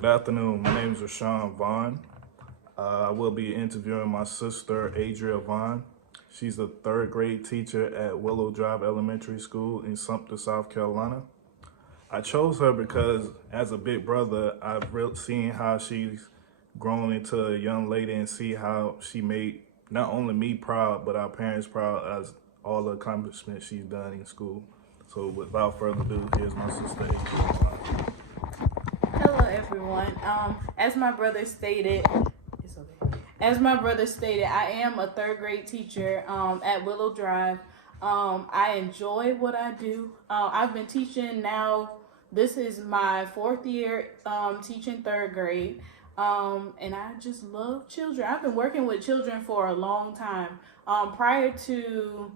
Good afternoon. My name is Rashawn Vaughn. I will be interviewing my sister, Adria Vaughn. She's a third grade teacher at Willow Drive Elementary School in Sumter, South Carolina. I chose her because, as a big brother, I've seen how she's grown into a young lady and see how she made not only me proud, but our parents proud as all the accomplishments she's done in school. So, without further ado, here's my sister, Adria Vaughn. Hello, everyone. As my brother stated, it's okay. As my brother stated, I am a third grade teacher at Willow Drive. I enjoy what I do. I've been teaching now. This is my fourth year teaching third grade, and I just love children. I've been working with children for a long time. Prior to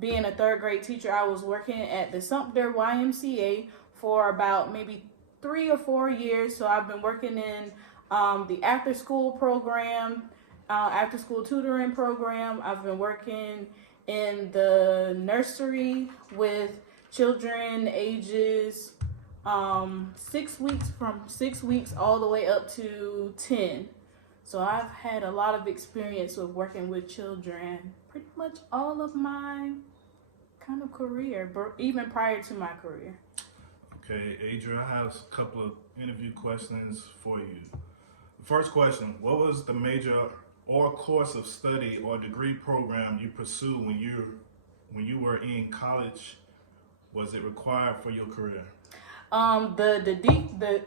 being a third grade teacher, I was working at the Sumter YMCA for about maybe 3 or 4 years. So I've been working in the after school program, after school tutoring program. I've been working in the nursery with children ages 6 weeks, from 6 weeks all the way up to 10. So I've had a lot of experience with working with children pretty much all of my kind of career, even prior to my career. Okay, Adria, I have a couple of interview questions for you. The first question, what was the major or course of study or degree program you pursued when you were in college? Was it required for your career? The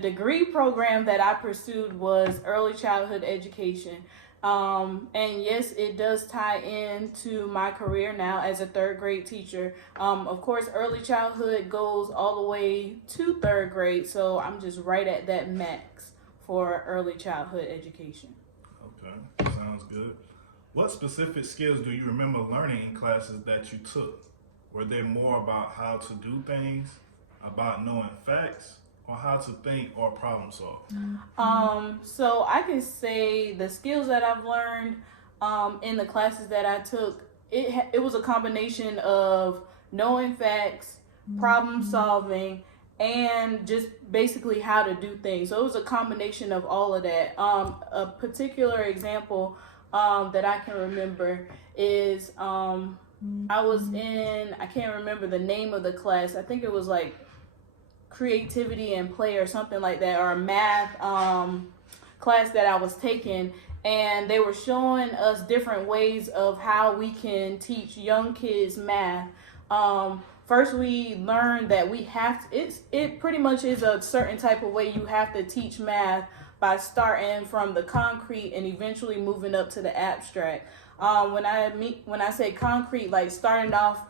degree program that I pursued was early childhood education. And yes, it does tie into my career now as a third grade teacher. Of course, early childhood goes all the way to third grade, so I'm just right at that max for early childhood education. Okay, sounds good. What specific skills do you remember learning in classes that you took? Were they more about how to do things, about knowing facts, or how to think or problem solve? So I can say the skills that I've learned in the classes that I took, it was a combination of knowing facts, problem solving, and just basically how to do things. So it was a combination of all of that. A particular example that I can remember is I was in, I can't remember the name of the class. I think it was like creativity and play or something like that, or a math class that I was taking, and they were showing us different ways of how we can teach young kids math. First, we learned that we have to, it pretty much is a certain type of way you have to teach math by starting from the concrete and eventually moving up to the abstract. When I say concrete, like starting off,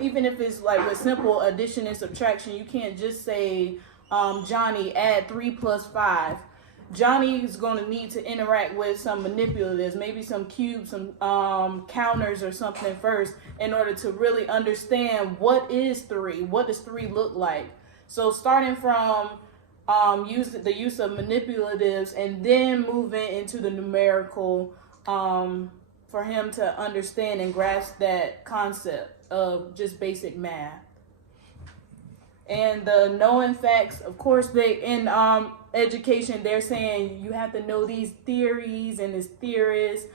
even if it's like with simple addition and subtraction, you can't just say, Johnny, add 3 plus 5. Johnny is going to need to interact with some manipulatives, maybe some cubes, some counters or something first, in order to really understand what is 3, what does 3 look like. So starting from the use of manipulatives and then moving into the numerical, for him to understand and grasp that concept of just basic math. And the knowing facts, of course, they in education, they're saying you have to know these theories and this theorists,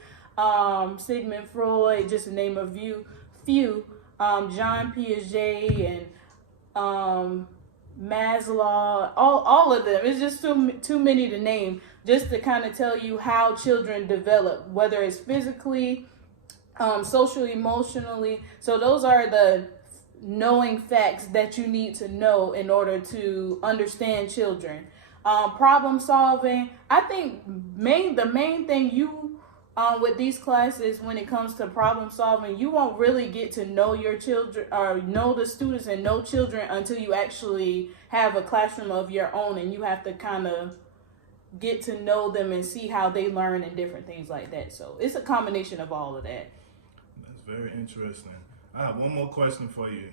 Sigmund Freud, just to name a few, John Piaget and Maslow, all of them. It's just too many to name, just to kind of tell you how children develop, whether it's physically, socially, emotionally. So those are the knowing facts that you need to know in order to understand children. Problem solving, I think the main thing you with these classes, when it comes to problem solving, you won't really get to know your children or know the students and know children until you actually have a classroom of your own, and you have to kind of get to know them and see how they learn and different things like that. So it's a combination of all of that. That's very interesting. I have one more question for you.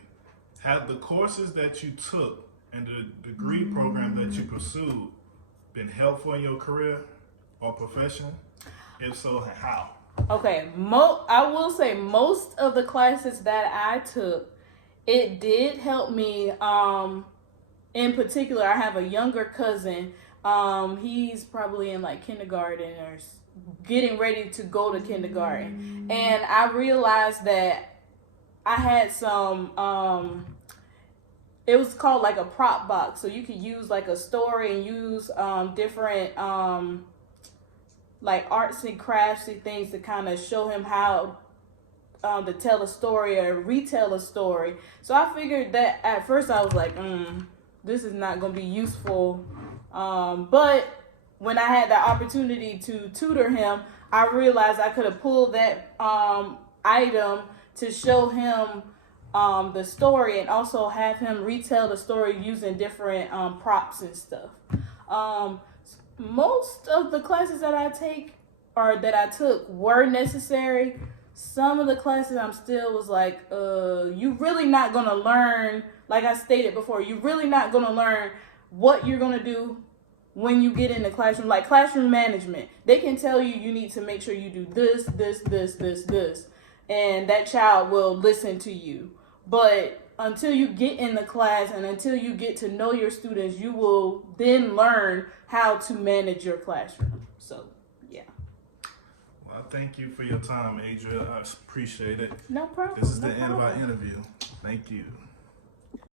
Have the courses that you took and the degree program that you pursued been helpful in your career or profession? If so, how? Okay, I will say most of the classes that I took, it did help me in particular, I have a younger cousin. He's probably in like kindergarten or getting ready to go to kindergarten. And I realized that I had some, it was called like a prop box. So you could use like a story and use different like arts and craftsy things to kind of show him how to tell a story or retell a story. So I figured that at first I was like, this is not going to be useful. But when I had the opportunity to tutor him, I realized I could have pulled that item to show him the story and also have him retell the story using different props and stuff. Most of the classes that I take or that I took were necessary. Some of the classes I'm still was like, you really not gonna learn, like I stated before, you really not gonna learn what you're gonna do when you get in the classroom. Like classroom management, they can tell you you need to make sure you do this, this, this, this, this, and that child will listen to you. But until you get in the class and until you get to know your students, you will then learn how to manage your classroom. So, yeah. Well, thank you for your time, Adria. I appreciate it. No problem. This is the end of our interview. Thank you.